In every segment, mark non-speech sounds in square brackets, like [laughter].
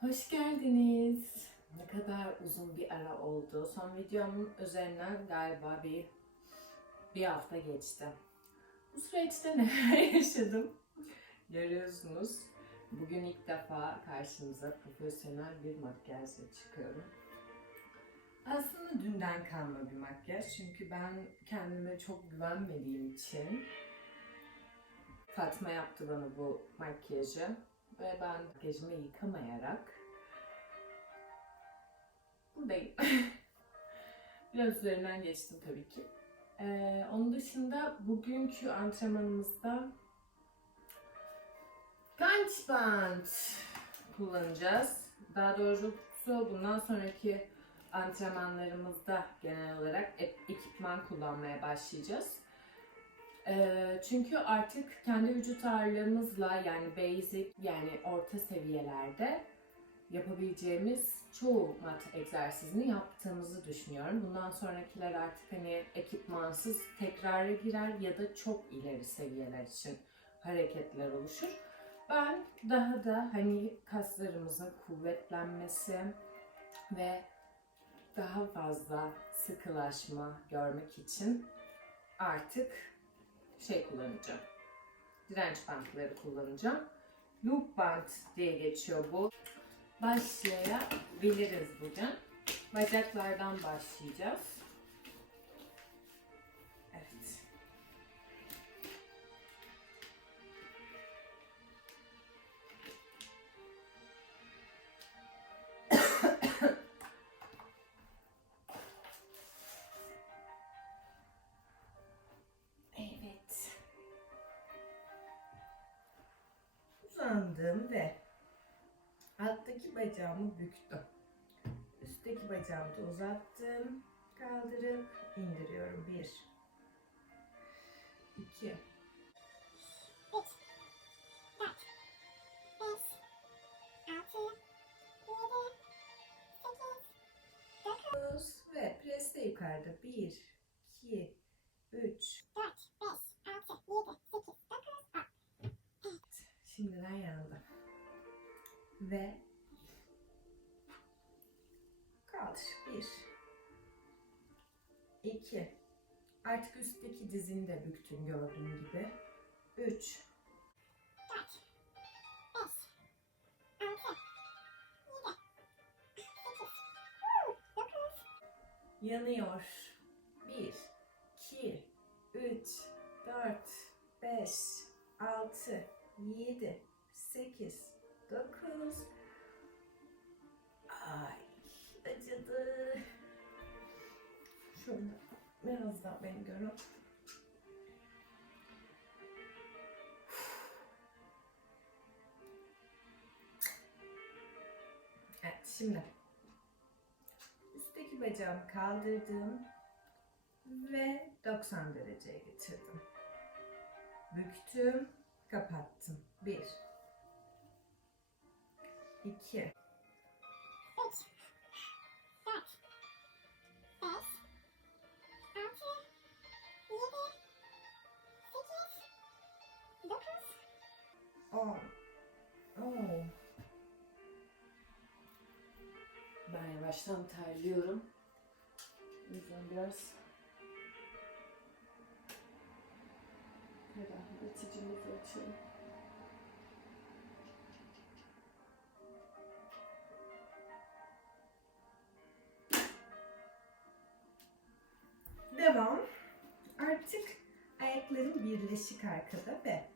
Hoş geldiniz. Ne kadar uzun bir ara oldu. Son videomun üzerinden galiba bir bir hafta geçti. Bu süreçte neler [laughs] yaşadım görüyorsunuz. Bugün ilk defa karşınıza profesyonel bir makyajla çıkıyorum. Aslında dünden kalma bir makyaj çünkü ben kendime çok güvenmediğim için Fatma yaptı bana bu makyajı ve ben makyajımı yıkamayarak buradayım. [laughs] Biraz üzerinden geçtim tabii ki. Ee, onun dışında bugünkü antrenmanımızda Punch Band kullanacağız. Daha doğrusu bundan sonraki antrenmanlarımızda genel olarak ek- ekipman kullanmaya başlayacağız. Çünkü artık kendi vücut ağırlığımızla yani basic yani orta seviyelerde yapabileceğimiz çoğu mat egzersizini yaptığımızı düşünüyorum. Bundan sonrakiler artık hani ekipmansız tekrara girer ya da çok ileri seviyeler için hareketler oluşur. Ben daha da hani kaslarımızın kuvvetlenmesi ve daha fazla sıkılaşma görmek için artık şey kullanacağım. Direnç bantları kullanacağım. Loop band diye geçiyor bu. Başlayabiliriz bugün. Bacaklardan başlayacağız. Uzandım ve alttaki bacağımı büktüm. Üstteki bacağımı da uzattım. Kaldırıp indiriyorum. Bir. iki, dokuz ve preste yukarıda. Bir, ve kaldır. Bir, iki. Artık üstteki dizini de büktün gördüğün gibi. Üç, dört beş altı yedi yanıyor. 1, 2, 3, 4, 5, 6, 7, 8, Şöyle biraz daha beni görün. Evet şimdi üstteki bacağımı kaldırdım ve 90 dereceye getirdim. Büktüm, kapattım. Bir, iki, on. Oo. Ben yavaştan terliyorum. Yüzden biraz ferahlatıcımızı açalım. Devam. Artık ayakların birleşik arkada ve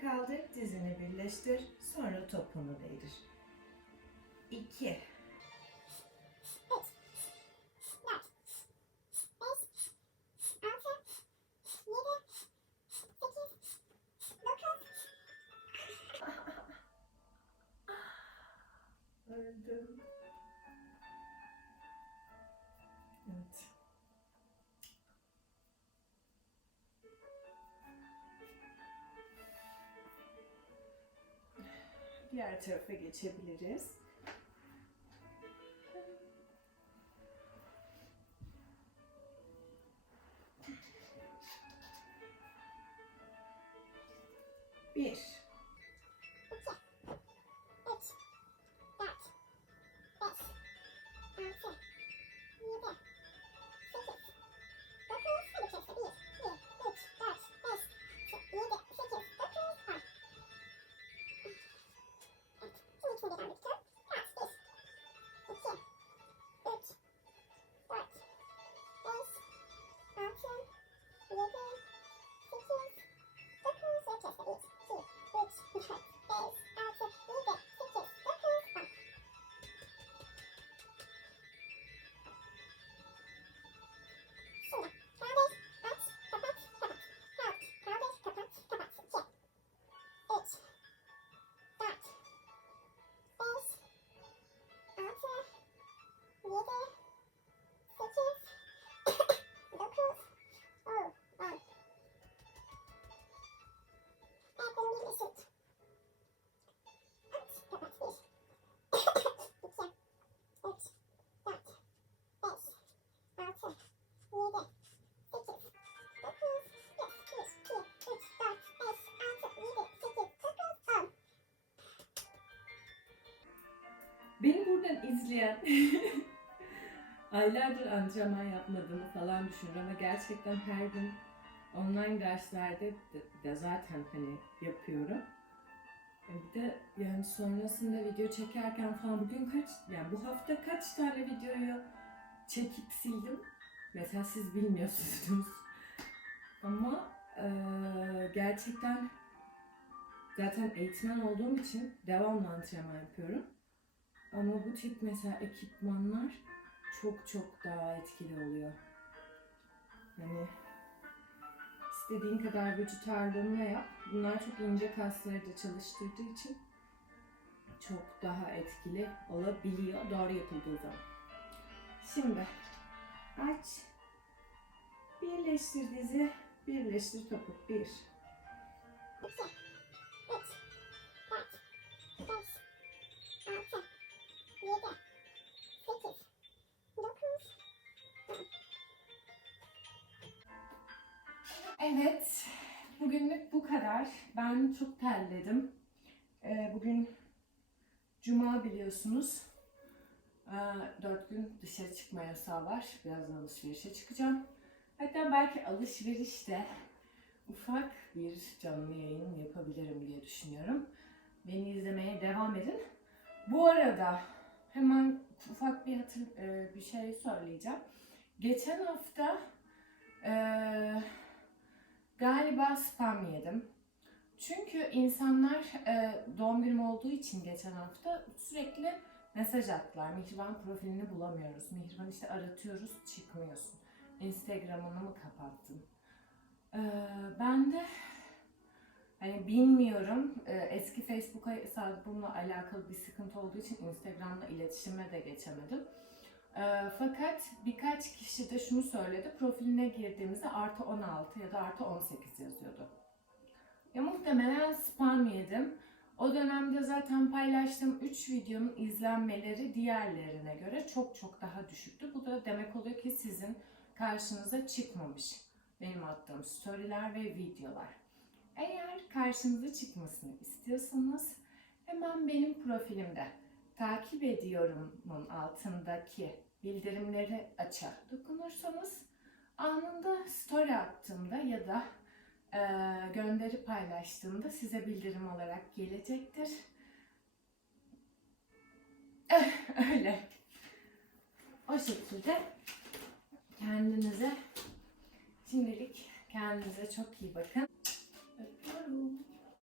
Kaldır, dizini birleştir. Sonra topunu değdir. 2 [laughs] Öldüm. Diğer tarafa geçebiliriz. Bir. Buradan izleyen [laughs] aylardır antrenman yapmadığımı falan düşünür ama gerçekten her gün online derslerde de, zaten hani yapıyorum. E Bir de yani sonrasında video çekerken falan bugün kaç yani bu hafta kaç tane videoyu çekip sildim. Mesela siz bilmiyorsunuz. [laughs] Ama eee, gerçekten zaten eğitmen olduğum için devamlı antrenman yapıyorum. Ama bu tip mesela ekipmanlar çok çok daha etkili oluyor. Hani istediğin kadar vücut ağırlığına yap. Bunlar çok ince kasları da çalıştırdığı için çok daha etkili olabiliyor doğru yapıldığı zaman. Şimdi aç. Birleştir dizi, birleştir topuk. Bir. Evet, bugünlük bu kadar. Ben çok terledim. Ee, bugün Cuma biliyorsunuz. Ee, dört gün dışarı çıkma yasağı var. Birazdan alışverişe çıkacağım. Hatta belki alışverişte ufak bir canlı yayın yapabilirim diye düşünüyorum. Beni izlemeye devam edin. Bu arada hemen ufak bir hatır, e, bir şey söyleyeceğim. Geçen hafta e, galiba spam yedim. Çünkü insanlar e, doğum günüm olduğu için geçen hafta sürekli mesaj attılar. Mihriban profilini bulamıyoruz. Mihriban işte aratıyoruz çıkmıyorsun. Instagram'ını mı kapattın? E, ben de hani bilmiyorum e, eski Facebook hesabımla alakalı bir sıkıntı olduğu için Instagram'la iletişime de geçemedim. E, fakat birkaç kişi de şunu söyledi. Profiline girdiğimizde artı 16 ya da artı 18 yazıyordu. Ya muhtemelen spam yedim. O dönemde zaten paylaştığım 3 videonun izlenmeleri diğerlerine göre çok çok daha düşüktü. Bu da demek oluyor ki sizin karşınıza çıkmamış benim attığım storyler ve videolar. Eğer karşınıza çıkmasını istiyorsanız hemen benim profilimde takip ediyorumun altındaki bildirimleri aça dokunursanız anında story attığımda ya da e, gönderi paylaştığımda size bildirim olarak gelecektir. Eh, Öyle. O şekilde kendinize şimdilik kendinize çok iyi bakın. Öpüyorum.